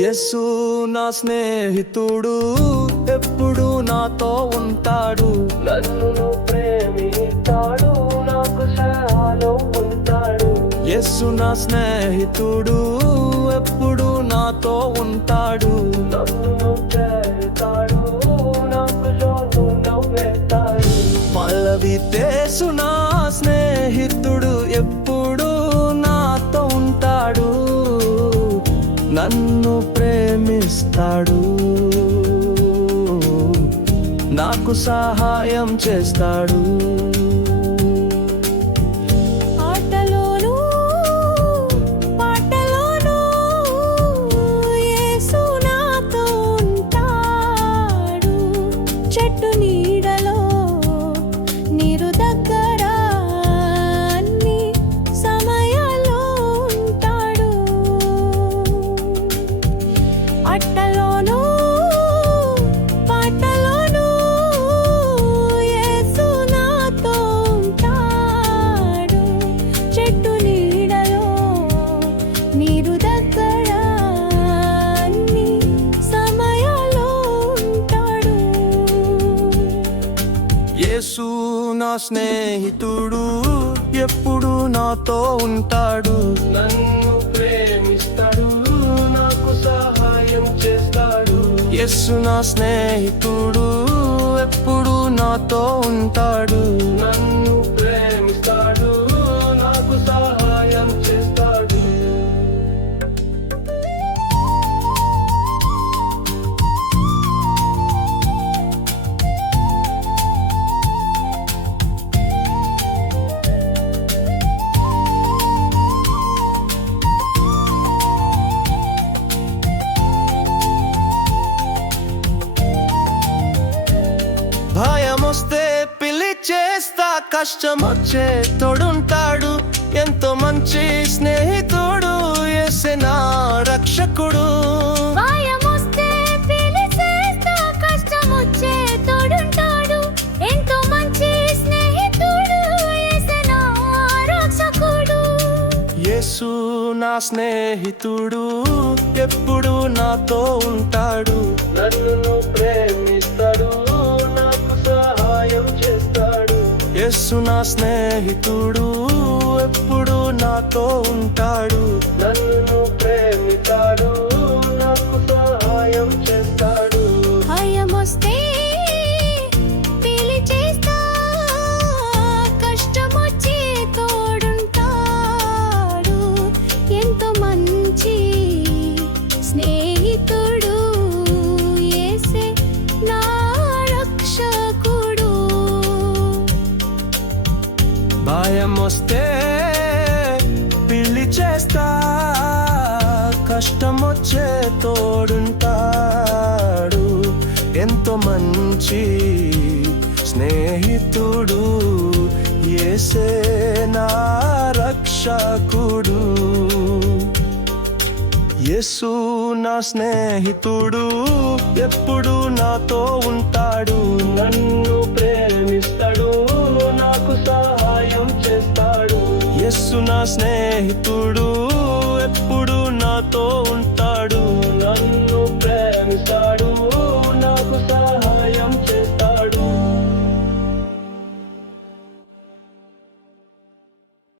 యేసు నా స్నేహితుడు, ఎప్పుడు నాతో ఉంటాడు. నన్ను ప్రేమిస్తాడు, నాకు సహాయం ఉంటాడు. యేసు నా స్నేహితుడు, ఎప్పుడు నాతో ఉంటాడు. నన్ను చేస్తాడు, నాకు జోను నవ్వేస్తాడు. పల్లవితేసు నా స్నేహితుడు, ఎప్పుడు నాతో ఉంటాడు. నన్ను ప్రేమిస్తాడు, నాకు సహాయం చేస్తాడు. ఆటలోనూ పాటలోనూ యేసు నాతో ఉంటాడు. చెట్టు నీడలో నీరు దగ్గర అన్ని సమయాల్లో ఉంటాడు. ఆటలోనూ పాటలోనూ యేసు నాతో ఉంటాడు. చెట్టు నీడలో నీరు దగ్గర అన్ని సమయాల్లో ఉంటాడు. యేసు నా స్నేహితుడు, ఎప్పుడు నాతో ఉంటాడు. నన్ను ప్రేమిస్తాడు, నాకు సహాయం చేస్తాడు. యేసు నా స్నేహితుడు, ఎప్పుడు నాతో ఉంటాడు. నన్ను ప్రేమిస్తాడు, నాకు సహాయం చేస్తాడు. భయమొస్తే పిలిచేస్తా, కష్టం వచ్చే తోడుంటాడు. ఎంతో మంచి స్నేహితుడు, యేసే నా రక్షకుడు. భయమొస్తే పిలిచేస్తా, కష్టమొచ్చే తోడుంటాడు. ఎంతో మంచి స్నేహితుడు, యేసు నా రక్షకుడు. యేసు నా స్నేహితుడు, ఎప్పుడు నాతో ఉంటాడు. నన్ను ప్రేమిస్తాడు, నాకు సహాయం చేస్తాడు. యేసు నా స్నేహితుడు, ఎప్పుడు నాతో ఉంటాడు. నన్ను ప్రేమిస్తాడు, నాకు సహాయం చేస్తాడు. భయమొస్తే పిలిచేస్తా, కష్టమొచ్చే తోడుంటాడు. ఎంతో మంచి స్నేహితుడు, యేసే నా రక్షకుడు. భయమొస్తే పిలిచేస్తా, కష్టమొచ్చే తోడుంటాడు. ఎంతో మంచి స్నేహితుడు, యేసే నా రక్షకుడు. యేసు నా స్నేహితుడు, ఎప్పుడు నాతో ఉంటాడు. నన్ను ప్రేమిస్తాడు, నాకు సహాయం చేస్తాడు. యేసు నా స్నేహితుడు, ఎప్పుడు నాతో ఉంటాడు. నన్ను ప్రేమిస్తాడు.